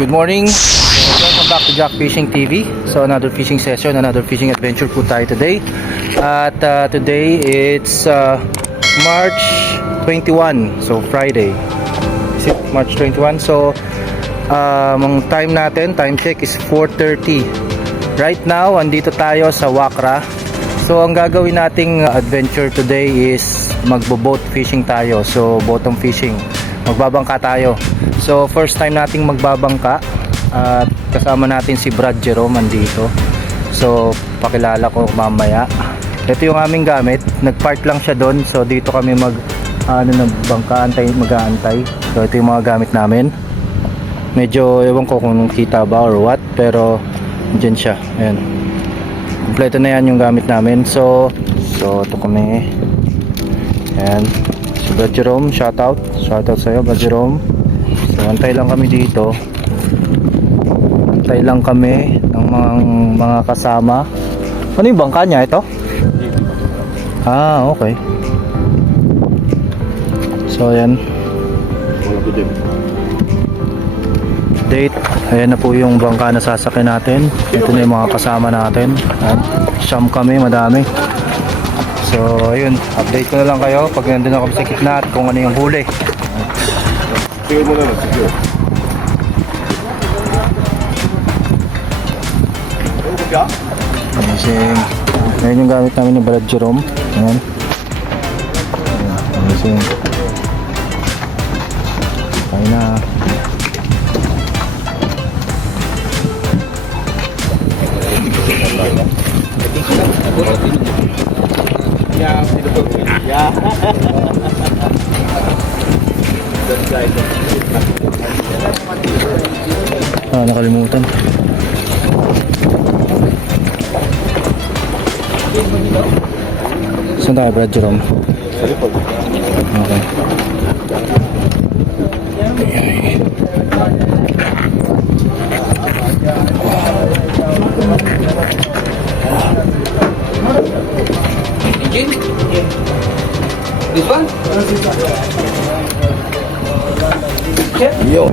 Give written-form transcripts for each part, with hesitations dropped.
Good morning. Welcome back to Jack Fishing TV. So another fishing session, another fishing adventure po tayo today. At today it's March 21. So Friday. Is it March 21? So ang time natin, time check is 4:30. Right now, andito tayo sa Wakra. So ang gagawin nating adventure today is magbo-boat fishing tayo. So bottom fishing. Magbabangka tayo. So first time nating magbabangka at kasama natin si Brad Jerome andito. So pakilala ko mamaya. Ito yung aming gamit. Nag-park lang siya doon. So dito kami nagbangka, mag-aantay. So ito yung mga gamit namin. Medyo ewan ko kung kita ba or what, pero dyan siya. Ayan. Kompleto na yan yung gamit namin. So ito kami. Ayan. Si Brad Jerome, shoutout sa'yo Brad Jerome. So antay lang kami dito. Antay lang kami ng mga kasama. Ano yung bangka niya ito? Ah, okay. So ayan. Date. Ayan na po yung bangka na sasakyan natin. Ito na yung mga kasama natin. Ayan. Siyam kami, madami. So ayun, update ko na lang kayo pag nandun ako sa gitna at kung ano yung huli. Sige mo na lang, sige. Amazing. Ayan yung gamit namin ni Brad Jerome. Ayan. Amazing. Kaya na. Nakalimutan. Saan tayo, Brad Jerome? Okay. This one? Yo.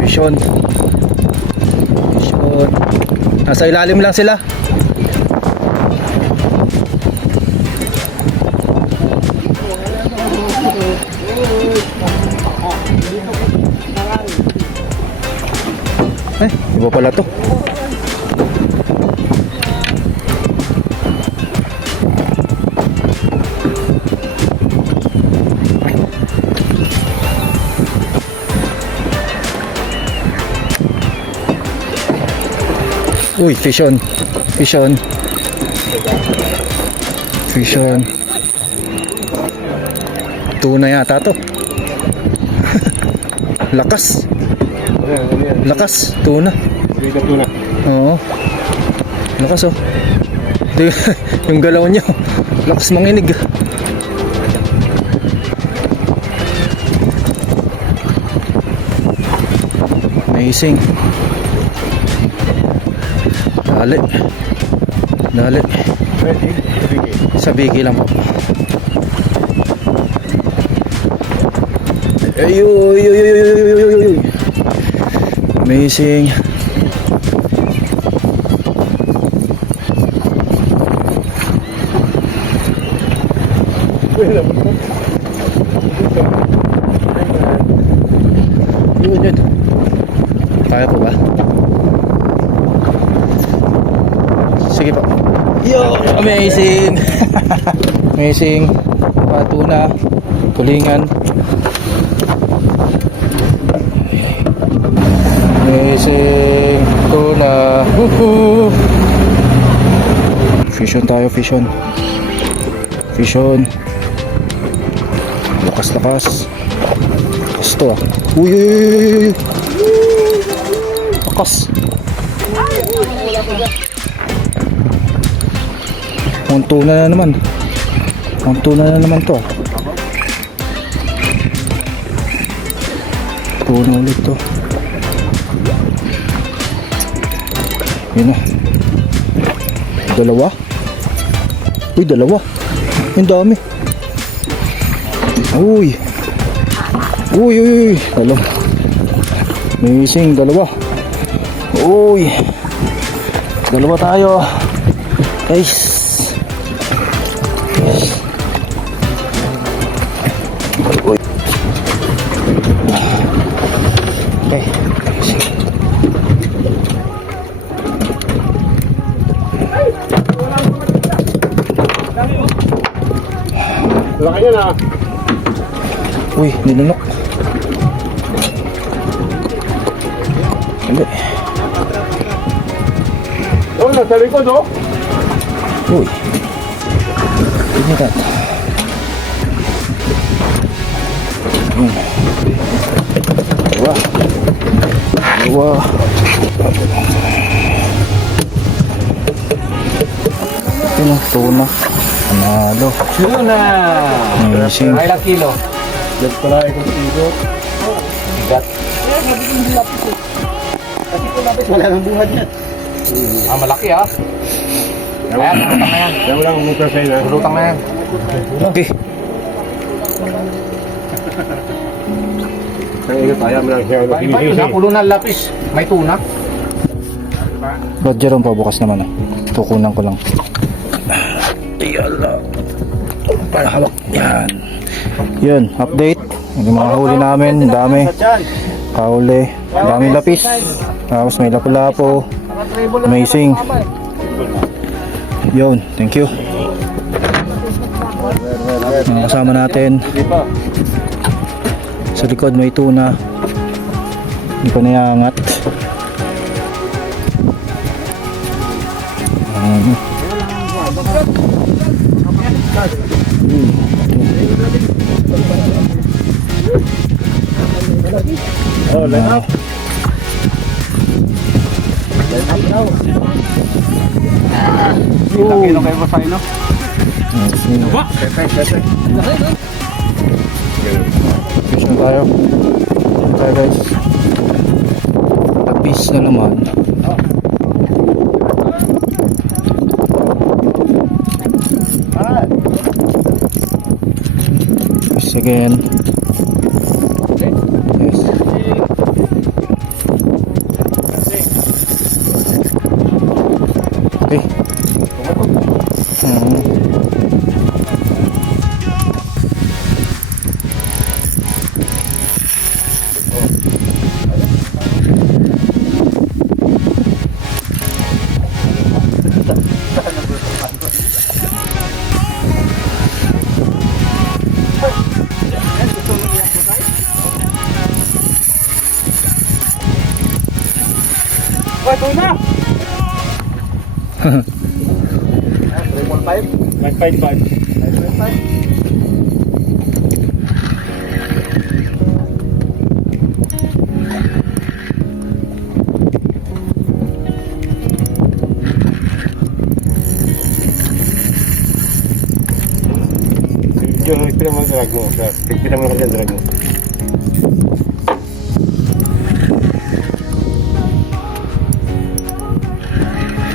Vision. Nasa ilalim lang sila. Iba pala to. Uy, fish on. Tuna yata to. Lakas, tuna. Oo. Lakas oh. Ito yung galaw niya. Lakas manginig. Amazing. Dali. Sa bigi lang po. Ay. Amazing. Yun. Kaya po ba? Sige po. Yo! Amazing! Amazing. Patuna. Tulingan. Amazing. Tuna. Woohoo! Fishon tayo, fishon. Fishon. Lakas. Lakas to ah. Uy. Lakas. Tuna na naman. Tuna na naman to ah. Tuna ulit to. Yun ah. Dalawa. Uy, dalawa. Ang dami. Uy. Alam. Amazing, dalawa. Uy. Dalawa tayo. Guys. Uy. Okay. Laki yan ah. Uy, nilunok. Hindi. Oh, nasa likod oh. Uy. Hindi ka. Dalawa. Tuna. Panalo. Tuna! Amazing. Ilang kilo? Yan pala ikong kilo. Bigat. Kasi kung lapis, wala nang buhat yan. Malaki ah. Ayan, pulutang na yan. Yan walang umutra sa'yo na. Pulutang na yan. Okay. Ang ingat tayo, lang siya. Iba yun ha, pulo na lapis. May tuna. Roger ang pabukas naman eh. Tukunan ko lang. Yala. Para hawak. Yan. Yun, update. Yung mga huli namin, dami. Kahuli. Daming lapis. Tapos may lapu-lapo. Amazing. Yun, thank you. Mga kasama natin. Sa likod may tuna. Hindi ko naiangat. Oh, line up. Ilang kilo kayo masay no? Fish na tayo. Tayo guys. Tapis na naman. Fish again. Yes. Okay. Tuna! 555. Tignan mo ang drag mo. Tignan mo ang drag mo.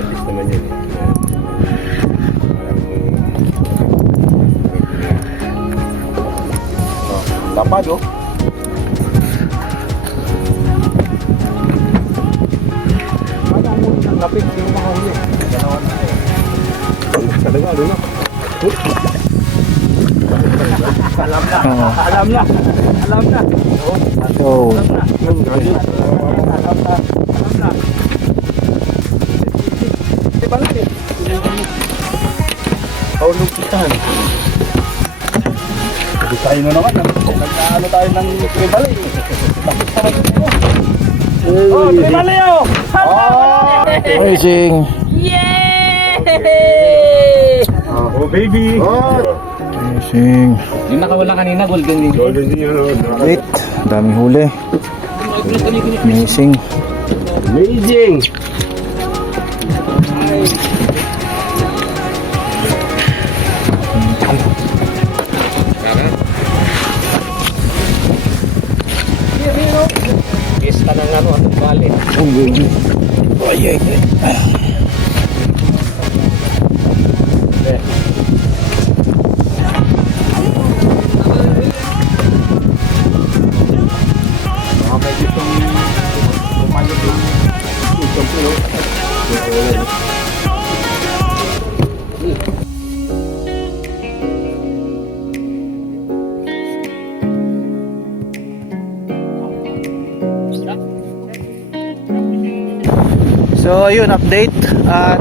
Tapos naman yun. Tapad oh. Lapit, hindi mo makahuli. Dalawa na eh. Talaga, ano na? Alam na. Oo. Alam na. Alam na. So, Alam na. Alam na. Di ba lang eh? Paulong pistahan. Hindi tayo na naman. Nagkaano tayo ng tribali. Tapos na natin ito. Oh, tribali oh! amazing. Oh, baby. Oh, Amazing. Yung nakawala kanina, golden yun. golden yun. Wait, daming huli. Amazing. Amazing. Yes ka ng ano, bali. Ay, ay, ay. Mga medyo itong pumayot yung itong pulo. So ayun, update at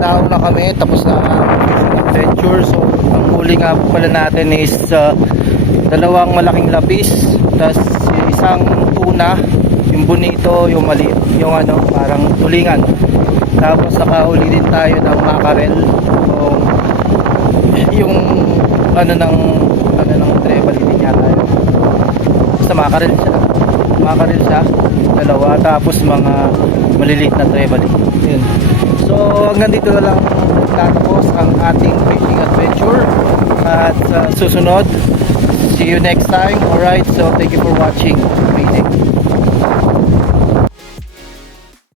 tao na kami, tapos na ang fishing adventure. So ang huli nga po pala natin is dalawang malaking lapis, tas isang tuna, yung bonito, yung maliit, yung ano, parang tulingan. Tapos nakahuli din tayo ng mackerel, yung ano ng treble din yata yun. Basta mackerel siya, dalawa, tapos mga maliliit na treble. Yun. So hanggang dito na lang tatapos ang ating fishing adventure, at susunod, see you next time. Alright, so thank you for watching. Amazing.